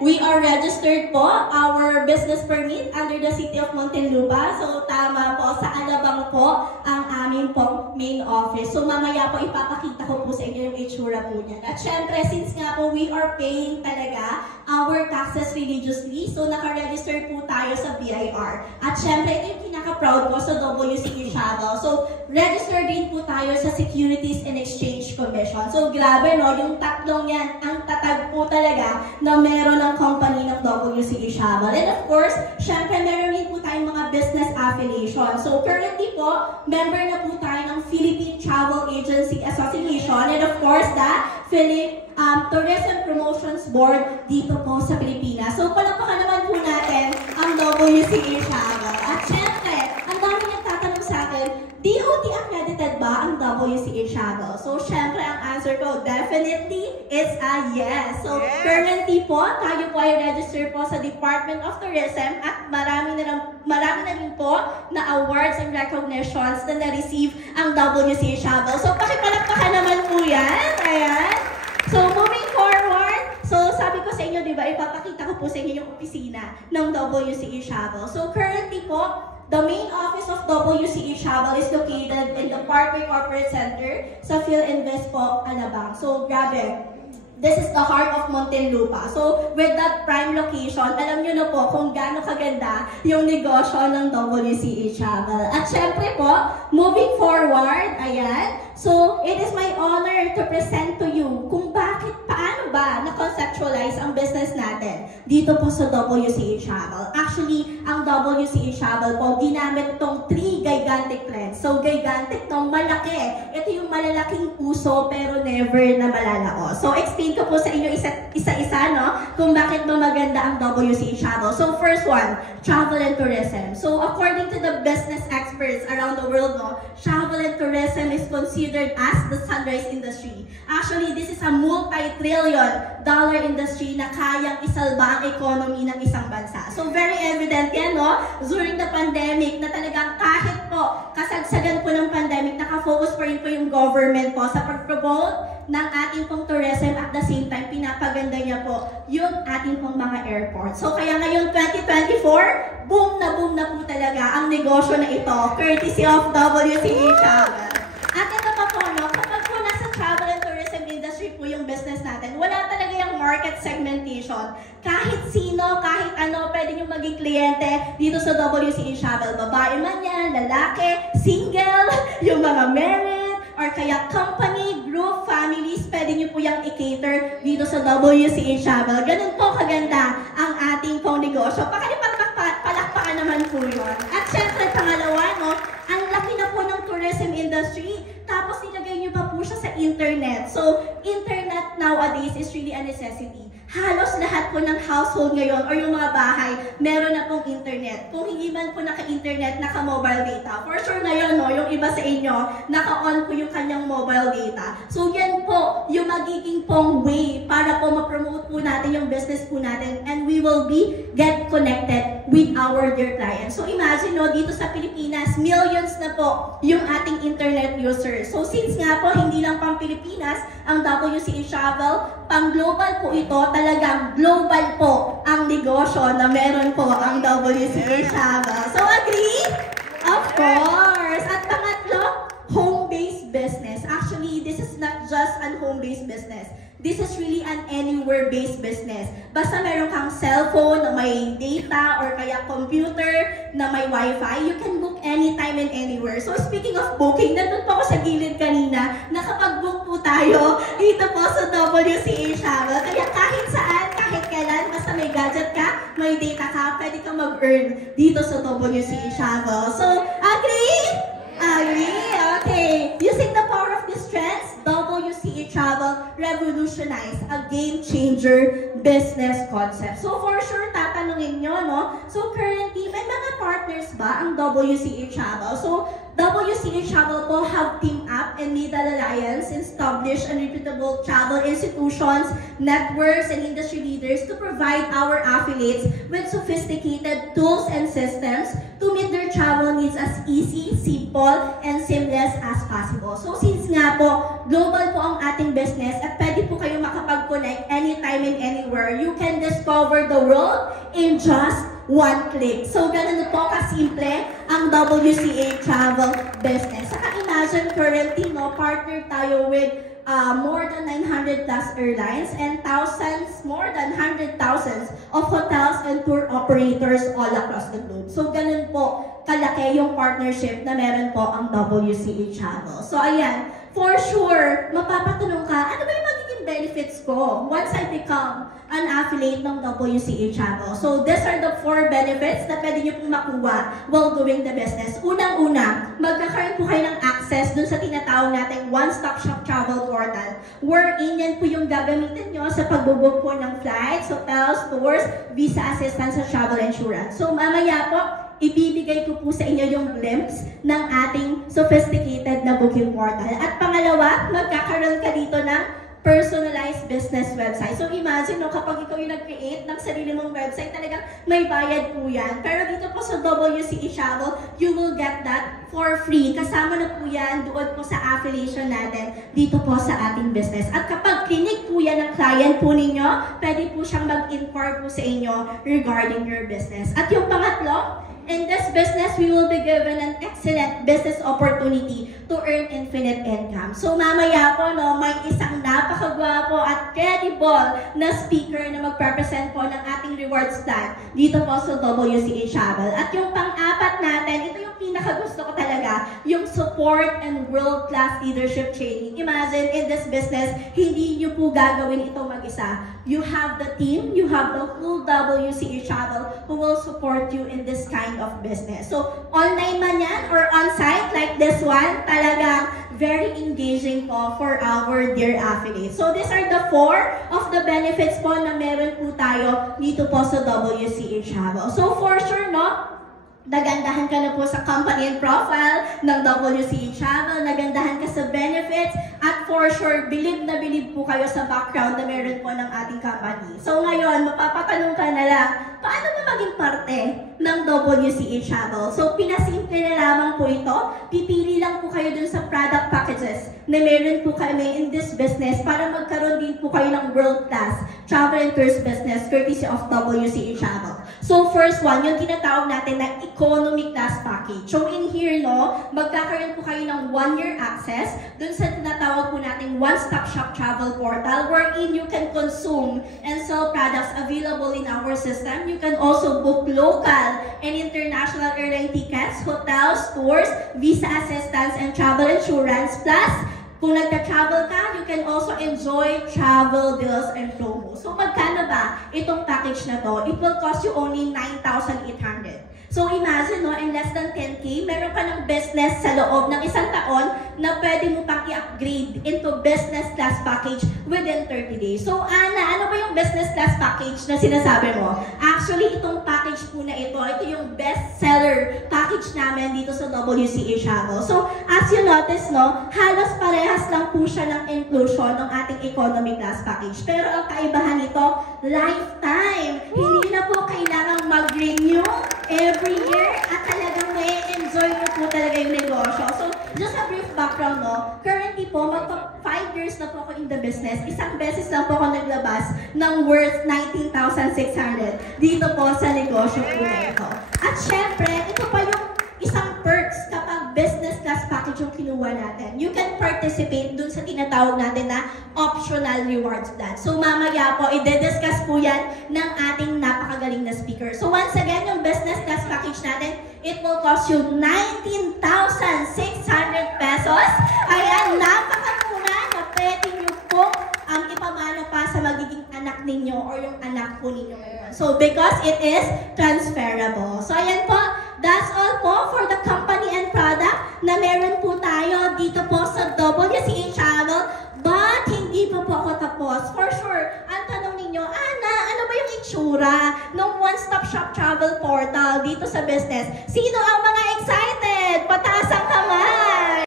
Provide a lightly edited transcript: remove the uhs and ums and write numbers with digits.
we are registered po, our business permit under the City of Muntinlupa. So tama po, sa Alabang po ang aming po main office. So mamaya po ipapakita ko po sa inyo yung itsura po niyan. At syempre, since nga po we are paying talaga our taxes religiously, so naka-register po tayo sa BIR. At syempre, ito yung pinaka-proud ko sa WCE Travel. So register din po tayo sa Securities and Exchange Commission. So grabe no, yung tatlong yan, ang tatag po talaga na meron ng company ng WCE Travel. And of course, syempre meron din po tayong mga business affiliation. So currently po, member na po tayo ng Philippine Travel Agency Association and of course the Philippine Tourism Promotions Board dito po sa Pilipinas. So palakpakan naman po natin ang WCE Travel. At syempre, ang dami nagtatanong sa akin, DOT accredited ba ang WCE Travel? So syempre, ang answer ko definitely is a yes. So currently po, tayo po ay register po sa Department of Tourism at marami na rin po na awards and recognitions na na-receive ang WCE Travel. So pakipalakpakan naman po yan. Ayan. So moving forward, so sabi ko sa inyo, di ba, ipapakita ko po sa inyo yung opisina ng WCE Travel. So currently po, the main office of WCE Travel is located in the Parkway Corporate Center sa PhilInvest po, Alabang. So grabe. This is the heart of Muntinlupa. So, with that prime location, alam nyo na po kung gaano kaganda yung negosyo ng WCE Travel. At syempre po, moving forward, ayan. So, it is my honor to present to you kung paano ba na-conceptualize ang business natin dito po sa WCE Travel. Actually, ang WCE Travel po, ginamit itong 3 gigantic trends. So, gigantic to malaki. Ito yung malalaking puso pero never na malalao. So, explain ko po sa inyo isa-isa, no? Kung bakit ba maganda ang WCE Travel. So, first one, travel and tourism. So, according to the business experts around the world, no, travel and tourism is considered as the sunrise industry. Actually, this is a multi-trillion-dollar industry na kayang isalba ang economy ng isang bansa. So, very evident yan, no? During the pandemic, na talagang kahit po kasagsagan po ng pandemic, nakafocus pa rin po yung government po sa pag-promote ng ating pong tourism at the same time, pinapaganda niya po yung ating pong mga airport. So, kaya ngayong 2024, boom na po talaga ang negosyo na ito, courtesy of WCE Travel. At ito pa po, no, kapag po nasa travel and tourism industry po yung business natin, wala talaga yung market segmentation. Kahit sino, kahit ano, pwede nyo maging kliyente dito sa WCE Travel. Babae man yan, lalaki, single, yung mga married, or kaya company, group, families, pwede nyo po yung i-cater dito sa WCE Travel. Ganun po kaganda ang ating pong negosyo. Palakpakan naman po yun. At syempre, pangalawa, no, ang laki na po ng tourism industry, tapos nilagay nyo pa po siya sa internet. So, internet nowadays is really a necessity. Halos lahat po ng household ngayon or yung mga bahay, meron na pong internet. Kung hindi man po naka-internet, naka-mobile data. For sure ngayon, no, yung iba sa inyo, naka-on po yung kanyang mobile data. So yan po yung magiging pong way para po ma-promote po natin yung business po natin and we will get connected with our dear clients. So imagine, no, dito sa Pilipinas, millions na po yung ating internet users. So since nga po, hindi lang pang Pilipinas, ang WCE Travel, pang global po ito, talagang global po ang negosyo na meron po ang WCE Travel. So agree? Of course! At pangatlo, home-based business. Actually, this is not just an home-based business. This is really an anywhere-based business. Basta meron kang cellphone na may data or kaya computer na may wifi, you can book anytime and anywhere. So speaking of booking, nandun po ako sa gilid kanina, nakapag-book po tayo dito po sa WCE Travel. Kaya kahit saan, kahit kailan, basta may gadget ka, may data ka, pwede kang mag-earn dito sa WCE Travel. So, agree? Agree? Okay. Using the power of these trends, WCE Travel revolutionized a game-changer business concept. So for sure, tatanungin nyo, no? So currently, may mga partners ba ang WCE Travel? So WCE Travel po have teamed up and made an alliance, established and reputable travel institutions, networks, and industry leaders to provide our affiliates with sophisticated tools and systems to meet their travel needs as easy, simple, and seamless as possible. So since nga po, global po ang ating business at pwede po kayo makapag-connect anytime and anywhere sure you can discover the world in just one click. So, ganun po kasimple ang WCA Travel Business. Saka imagine currently, no, partner tayo with more than 900 plus airlines and more than 100,000 of hotels and tour operators all across the globe. So, ganun po kalaki yung partnership na meron po ang WCA Travel. So, ayan, for sure, mapapatanong ka, ano ba yung magiging benefits ko once I become an affiliate ng WCA Travel? So, these are the 4 benefits na pwede nyo pong makuha while doing the business. Unang-una, magkakaroon po kayo ng access dun sa tinatawag nating one-stop shop travel portal, wherein yan po yung gagamitin nyo sa pagbubook po ng flights, hotels, tours, visa assistance, at travel insurance. So, mamaya po, ibibigay ko po sa inyo yung glimpse ng ating sophisticated na booking portal. At pangalawa, magkakaroon ka dito ng personalized business website. So imagine, no, kapag ikaw yung nag-create ng sarili mong website, talagang may bayad po yan. Pero dito po sa WCA Travel, you will get that for free. Kasama na po yan doon po sa affiliation natin dito po sa ating business. At kapag clinic po yan ng client po ninyo, pwede po siyang mag-inquire po sa inyo regarding your business. At yung pangatlo, in this business, we will be given an excellent business opportunity to earn infinite income. So mamaya po, no, may isang napakagwapo at credible na speaker na magrepresent po ng ating rewards plan dito po sa WCA Travel. At yung pang-apat natin, ito yung pinakagusto ko talaga, yung support and world-class leadership training. Imagine, in this business, hindi nyo po gagawin ito mag-isa. You have the team, you have the full WCA Travel who will support you in this kind of business. So, online man yan or on-site like this one, talagang very engaging po for our dear affiliates. So, these are the 4 of the benefits po na meron po tayo dito po sa WCA Travel. So, for sure, no, nagandahan ka na po sa company and profile ng WCA Travel, nagandahan ka sa benefits, at for sure, bilib na bilib po kayo sa background na meron po ng ating company. So ngayon, mapapatanong ka na lang, paano ba maging parte ng WCA Travel? So pinasimple na lamang po ito, pipili lang po kayo dun sa product packages na meron po kami in this business para magkaroon din po kayo ng world-class travel and tours business courtesy of WCA Travel. So first one, yung tinatawag natin na economy class package. So in here, no, magkakaroon po kayo ng 1-year access dun sa tinatawag po natin one-stop shop travel portal wherein you can consume and sell products available in our system. You can also book local and international airline tickets, hotels, tours, visa assistance, and travel insurance. Plus, kung nagta-travel ka, you can also enjoy travel deals and promos. So magkano ba itong package na to? It will cost you only 9,800. So imagine, no, in less than 10K, meron ka ng business sa loob ng isang taon na pwede mo pang i-upgrade into business class package within 30 days. So Ana, ano ba yung business class package na sinasabi mo? Actually, itong package po na ito yung best seller package namin dito sa WCA Travel. So as you notice, no, halos parehas lang po siya ng inclusion ng ating economy class package. Pero ang kaibahan nito, lifetime. Hindi na po kailangang mag-renew every year at talagang may enjoy mo po talaga yung negosyo. So, just a brief background, no? Currently po, magpa 5 years na po ako in the business. Isang beses lang po ako naglabas ng worth 19,600 dito po sa negosyo po na ito. At syempre, ito pa yung isang perks kapag business class package yung kinuha natin. You can participate dun sa tinatawag natin na optional rewards plan. So mamaya po, i-discuss po yan ng ating napakagaling na speaker. So once again, yung business class package natin, it will cost you 19,600 pesos. Ayan, napakamura na pwede nyo po ipamano pa sa magiging anak ninyo or yung anak po ninyo ngayon. So because it is transferable. So ayan po, that's all po for the company and product na meron po tayo dito po sa WCA Travel. But hindi pa po ako tapos. For sure, ang tanong ninyo, Ana, ano ba yung itsura ng one-stop shop travel portal dito sa business? Sino ang mga excited